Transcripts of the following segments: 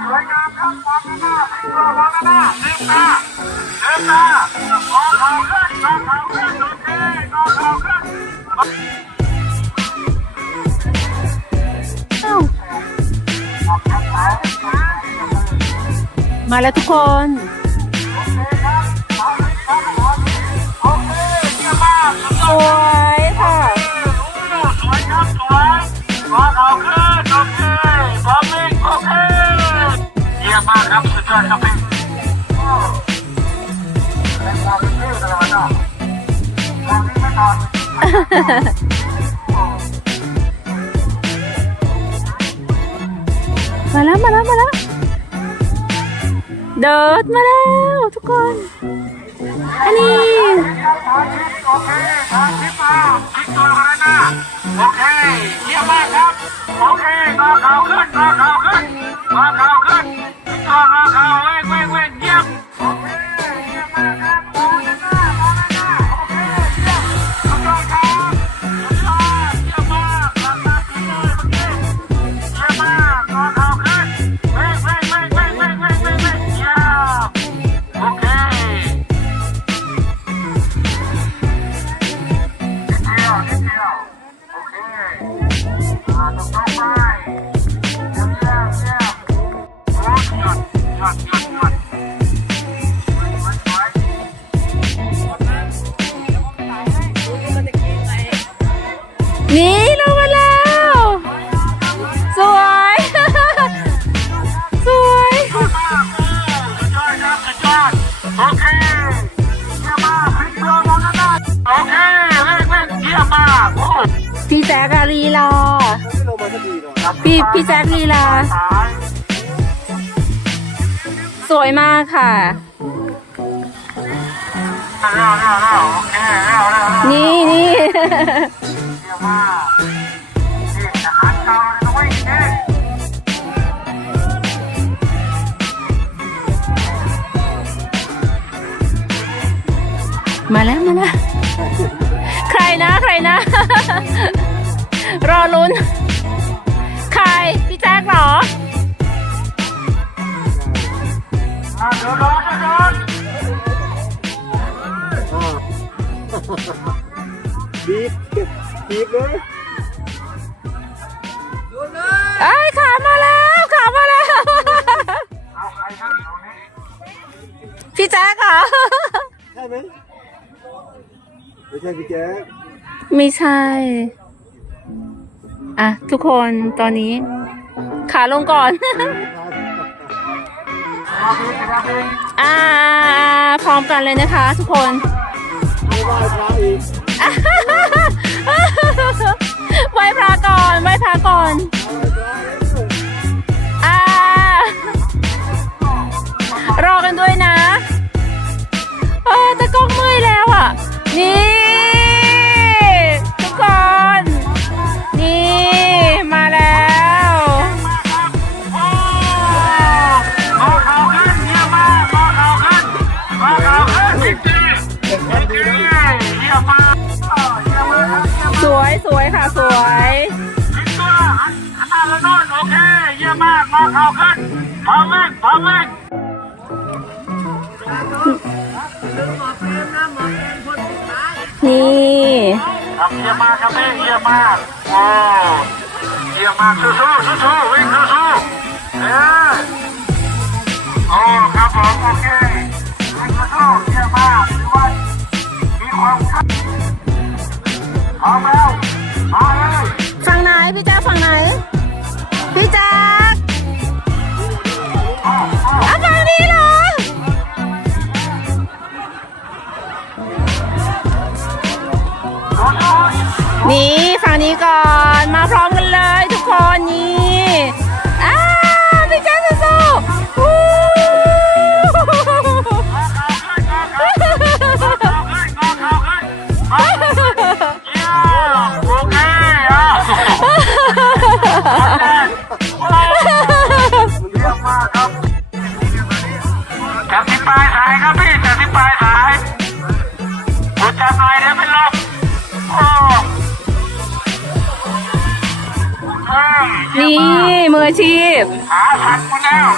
สวยงามครับมองกันหน้าพลิกตัวมองกันหน้าเดินหน้าเดินหน้างเขาขึ้นงอเขาขึ้นโอเคงอเขาขึ้นมาแล้วทุกคนโอเคเยี่ มาแล้วมาแล้วมาแล้ว เดินมาแล้วทุกคน อันนี้โอเคทางทิศมาทิศตัวมาแล้วนะโอเคเยี่ยมมากครับ โอเคงอเข่าขึ้นงอเข่าขึ้นงอเข่าขึ้น รีลาพี่พี่แจ็ครีลา สวยมากค่ะ นี่นี่มาแล้วมาแล้ว อลุ้น ใคร พี่แจ๊กเหรออะเดี๋ยวรอเดี๋ยวรอบีบบีบเลยไอ้ยขามาแล้วขามาแล้วเอาใครครับเอานี้พี่แจ๊กเหรอ ใช่ไหมไม่ใช่พี่แจ๊คไม่ใช่ อะ ทุกคนตอนนี้ ขาลงก่อนรอพี่รอพี่อ่า พร้อมกันเลยนะคะ ทุกคนไหว้พระก่อนไหว้พระก่อนอ่ารอกันด้วยนะเออตะกล้องเมื่อยแล้วอะ นี่ ขึ้นพร้อมวิ่งพร้อมวิ่งนี่ครับเยี่ยมมากครับพี่เยี่ยมมากโอ้เยี่ยมมากสู้ๆสู้ๆวิ่งสู้ๆเออโอ้ครับผมโอเควิ่งสู้ๆเยี่ยมมากถือว่ามีความสุขพร้อมแล้วมาเลยฝั่งไหนพี่แจ๊คฝั่งไหน นี่ อาชีพขาสั่นหมดแล้ว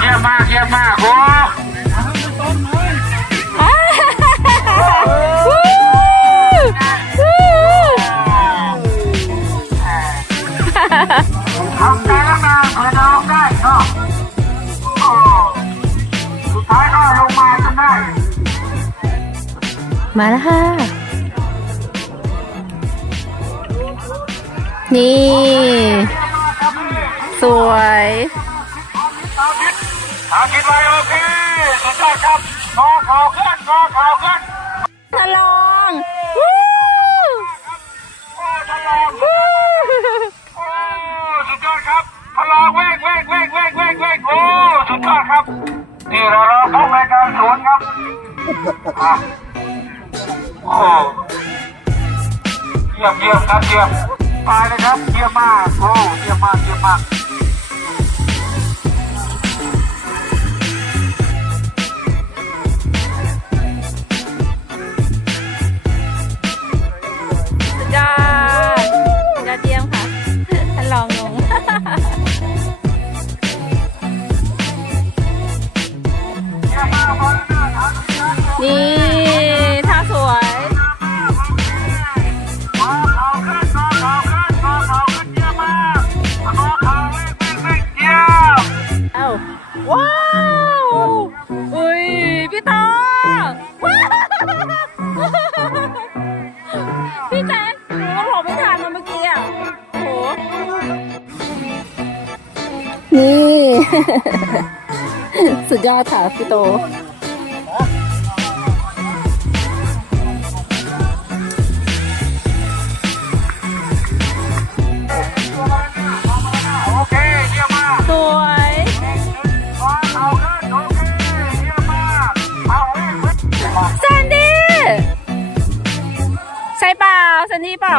เยี่ยมมากเยี่ยมมากโอ้ มาแล้วค่ะ นี่ สวยอาคิดไว้โอเคสุดยอดครับงอเข่าขึ้นงอเข่าขึ้นทะลองวู้ทะลองโอ้สุดยอดครับทะลองเว้งเว้งเว้งเว้งเว้งเว้งโอ้สุดยอดครับนี่เราเราพบในการสวนครับ โอ้เยี่ยมเยี่ยมครับเยี่ยมตายเลยครับเยี่ยมมากโอ้เยี่ยมมากเยี่ยมมาก สุดยอดค่ะพี่โตโอเคเยี่ยมมากสวยเอาขึ้นโอเคเยี่ยมมากเอาเว้ยเว้ยแซนดี้ ใช่เปล่าแซนดี้เปล่า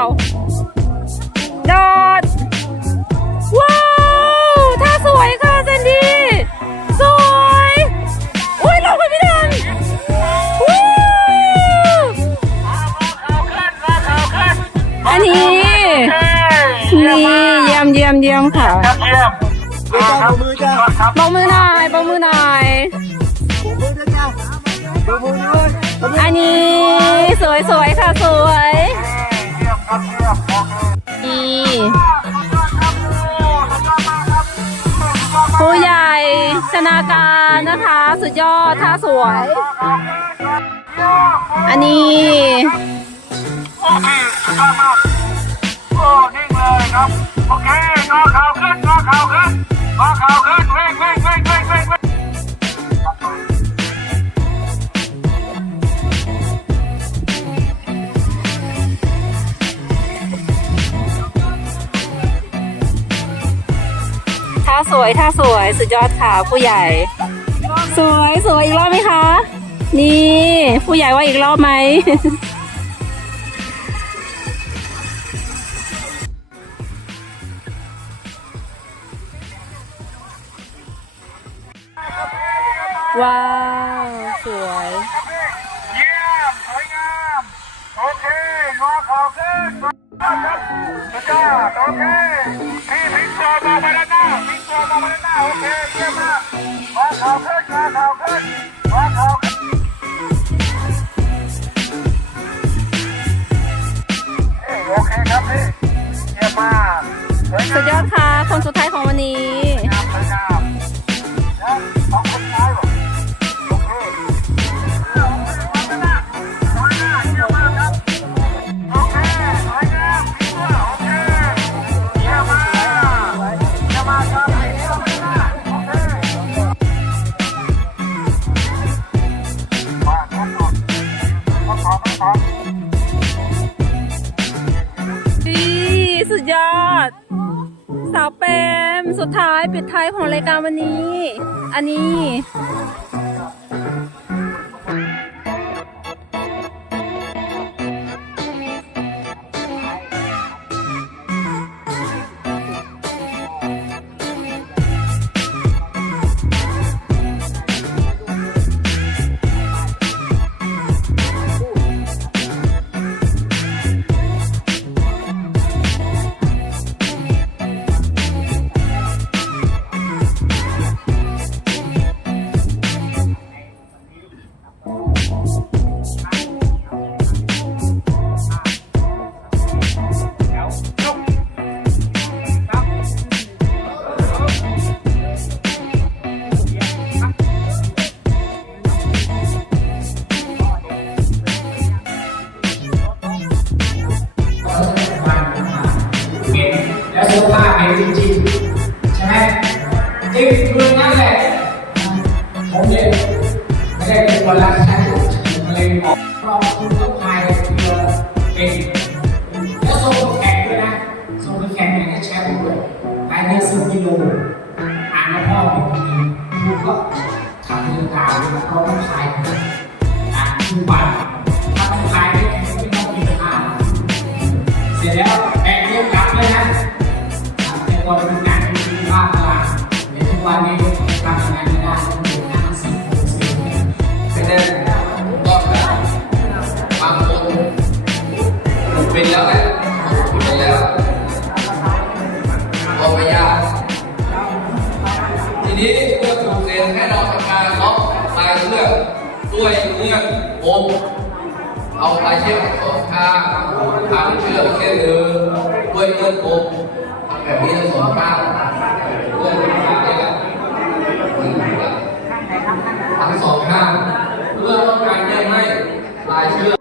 เยี่ยมเยี่ยมเยี่ยมค่ะครับเยี่ยมมือจ้าเอามือจ้าครับบอกมือหน่อยบอกมือหน่อยมือจ้าจ้าดูมือด้วยอันนี้สวยสวยค่ะสวยเยี่ยมครับเยี่ยมโอเคนี่สุดยอดครับโอ้สุดยอดมากครับสุดยอดมากผู้ใหญ่ชนาการนะคะ สุดยอดท่าสวยเยี่ยมอันนี้โอเคสุดยอดมากโอ้นิ่งเลยครับ โอเคงอเข่าขึ้นงอเข่าขึ้นงอเข่าขึ้นเว้งเว้งเว้งเว้งเว้งเว้งท่าสวยท่าสวยสุดยอดค่ะผู้ใหญ่ สวยสวยอีกรอบไหมคะ นี่ ผู้ใหญ่ว่าอีกรอบไหม งอเข่าขึ้นงอเข่าครับสุดยอดโอเคพี่พิงตัวมาไปด้านหน้าพิงตัวมาไปด้านหน้าโอเคเยี่ยมมากงอเข่าขึ้นงอเข่าขึ้นงอเข่า 你。也想 อุ้มเอาไปเชื่อมสองข้างทำเชือกเส้นหนึ่งด้วยเงื่อนปมแบบนี้สองข้างด้วยข้างเนี่ยทั้งสองข้างเพื่อต้องการแยกให้ลายเชือก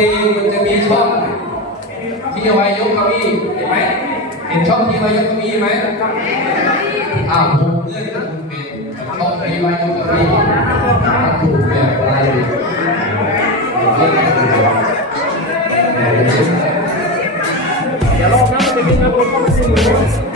เมันจะมีช่องที่ไว้ยกเก้าอี้เห็นไหมเห็นช่องที่ไว้ยกเก้าอี้ไหมอ้าวผมเลื่อนคุณเป็นช่องที่ไว้ยกเก้าอี้ถูกแบบอะไรเดี๋ยวรอบหน้นจะกินนะคนข้องมาชิม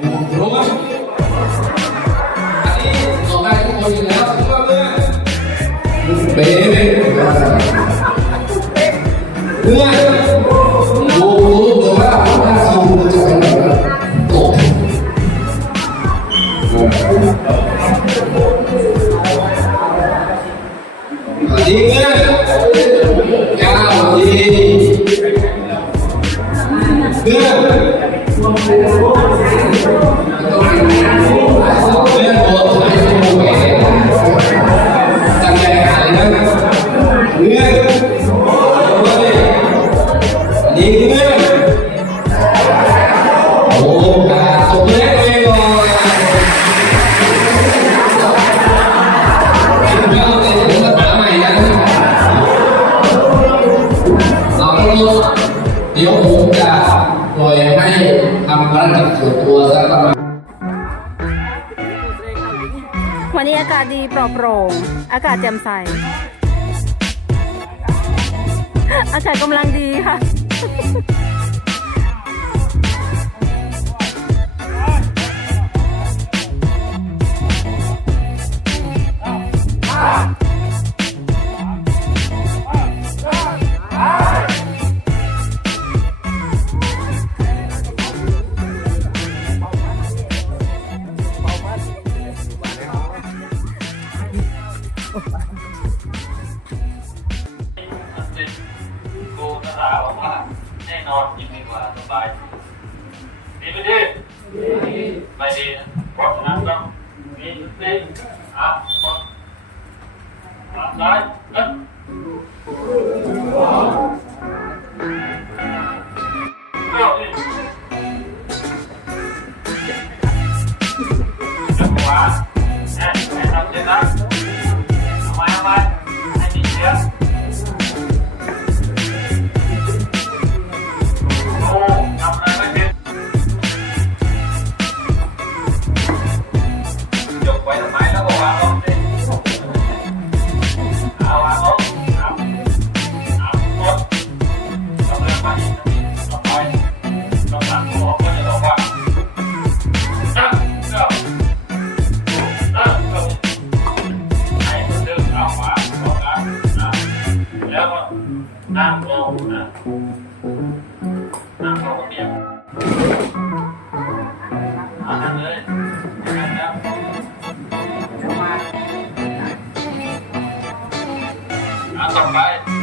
들어가십니다. เดี๋ยวผมจะปล่อยให้ทำภารกิจส่วนตัวสักประมาณวันนี้อากาศดีปรอโปร่ง อากาศแจ่มใส อากาศกำลังดีค่ะ and that's เ